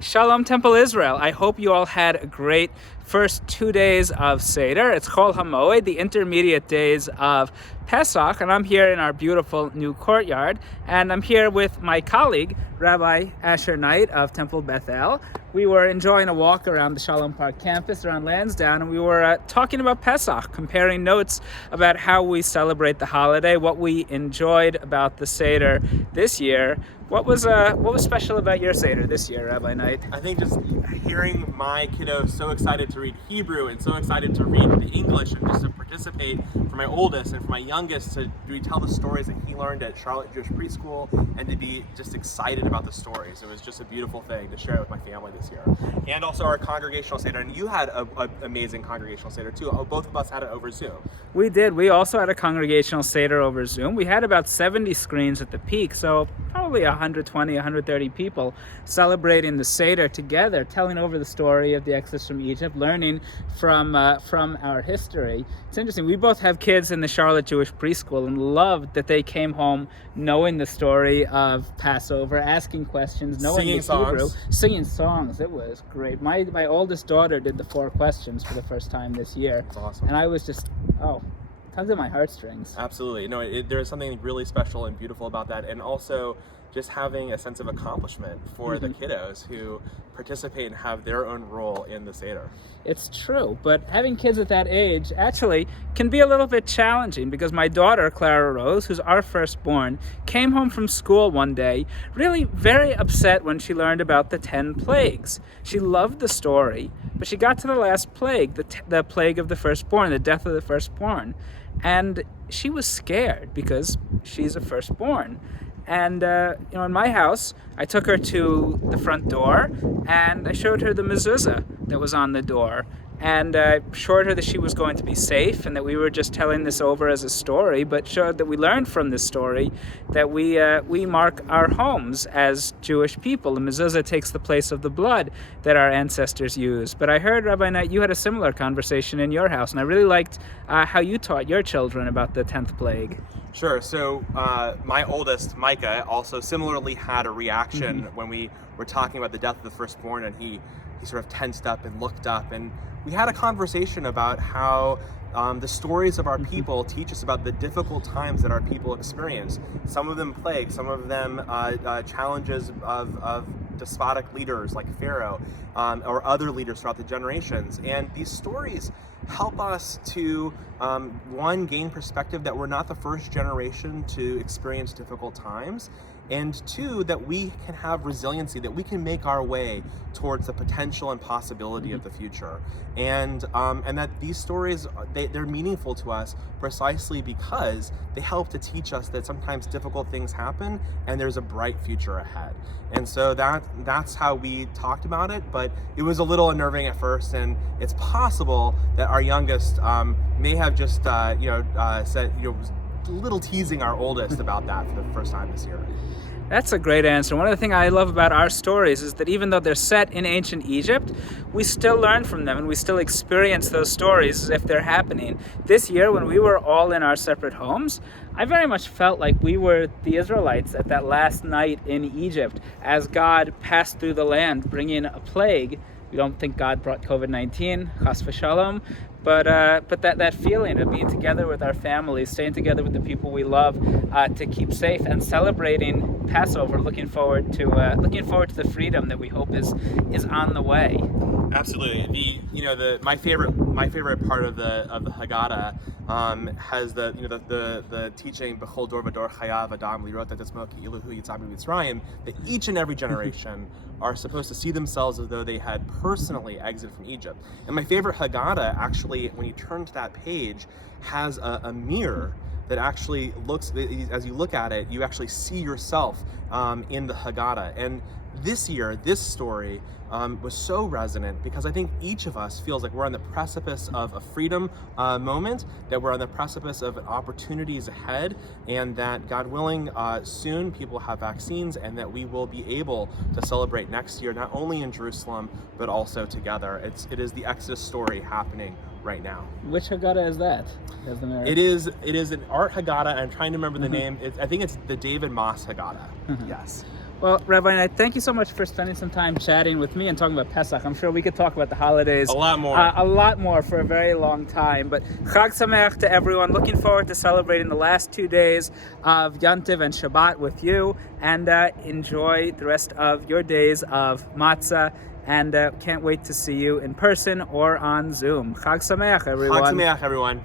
Shalom Temple Israel. I hope you all had a great first 2 days of Seder. It's called Hamoed, the intermediate days of Pesach, and I'm here in our beautiful new courtyard, and I'm here with my colleague, Rabbi Asher Knight of Temple Bethel. We were enjoying a walk around the Shalom Park campus around Lansdowne, and we were talking about Pesach, comparing notes about how we celebrate the holiday, what we enjoyed about the Seder this year. What was special about your Seder this year, Rabbi Knight? I think just hearing my kiddo so excited to read Hebrew and so excited to read the English and just to participate for my oldest and for my youngest to tell the stories that he learned at Charlotte Jewish Preschool and to be just excited about the stories. It was just a beautiful thing to share with my family this year. And also our congregational Seder, and you had an amazing congregational Seder too. Both of us had it over Zoom. We did. We also had a congregational Seder over Zoom. We had about 70 screens at the peak, so probably 120, 130 people celebrating the Seder together, telling over the story of the Exodus from Egypt, learning from our history. It's interesting. We both have kids in the Charlotte Jewish Preschool and loved that they came home knowing the story of Passover, asking questions, knowing the Hebrew, singing songs. It was great. My oldest daughter did the 4 questions for the first time this year. That's awesome. And I was just, tugs at my heartstrings. Absolutely. No, there's something really special and beautiful about that, and also just having a sense of accomplishment for the kiddos who participate and have their own role in the Seder. It's true, but having kids at that age actually can be a little bit challenging because my daughter, Clara Rose, who's our firstborn, came home from school one day really very upset when she learned about the 10 plagues. She loved the story, but she got to the last plague, the plague of the firstborn, the death of the firstborn, and she was scared because she's a firstborn. And, in my house, I took her to the front door and I showed her the mezuzah that was on the door. And assured her that she was going to be safe and that we were just telling this over as a story, but showed that we learned from this story that we mark our homes as Jewish people. The mezuzah takes the place of the blood that our ancestors used. But I heard, Rabbi Knight, you had a similar conversation in your house, and I really liked how you taught your children about the 10th plague. Sure. So my oldest, Micah, also similarly had a reaction when we were talking about the death of the firstborn, and he sort of tensed up and looked up, and we had a conversation about how the stories of our people teach us about the difficult times that our people experience. Some of them plagues, some of them challenges of despotic leaders like Pharaoh or other leaders throughout the generations. And these stories help us to, one, gain perspective that we're not the first generation to experience difficult times, and 2, that we can have resiliency, that we can make our way towards the potential and possibility of the future. And that these stories, they're meaningful to us precisely because they help to teach us that sometimes difficult things happen and there's a bright future ahead. And so that's how we talked about it, but it was a little unnerving at first, and it's possible that our youngest may have just said, a little teasing our oldest about that for the first time this year. That's a great answer. One of the things I love about our stories is that even though they're set in ancient Egypt, we still learn from them and we still experience those stories as if they're happening. This year, when we were all in our separate homes, I very much felt like we were the Israelites at that last night in Egypt as God passed through the land bringing a plague. We don't think God brought COVID-19, chas v'shalom, but that feeling of being together with our families, staying together with the people we love, to keep safe and celebrating Passover, looking forward to the freedom that we hope is on the way. Absolutely. My favorite part of the Haggadah has the teaching B'chol dor v'dor chayav adam lirot et atzmo ki'ilu hu yitzah mitzrayim, that each and every generation are supposed to see themselves as though they had personally exited from Egypt. And my favorite Haggadah, actually, when you turn to that page, has a mirror that actually looks, as you look at it, you actually see yourself in the Haggadah. And this year, this story was so resonant because I think each of us feels like we're on the precipice of a freedom moment, that we're on the precipice of opportunities ahead, and that, God willing, soon people have vaccines, and that we will be able to celebrate next year, not only in Jerusalem, but also together. It is the Exodus story happening right now. Which Haggadah is that? It is an art Haggadah. I'm trying to remember the name. I think it's the David Moss Haggadah. Yes. Well, Rabbi Knight, thank you so much for spending some time chatting with me and talking about Pesach. I'm sure we could talk about the holidays A lot more. a lot more for a very long time. But Chag Sameach to everyone. Looking forward to celebrating the last 2 days of Yantiv and Shabbat with you, and enjoy the rest of your days of Matzah. And can't wait to see you in person or on Zoom. Chag Sameach, everyone. Chag Sameach, everyone.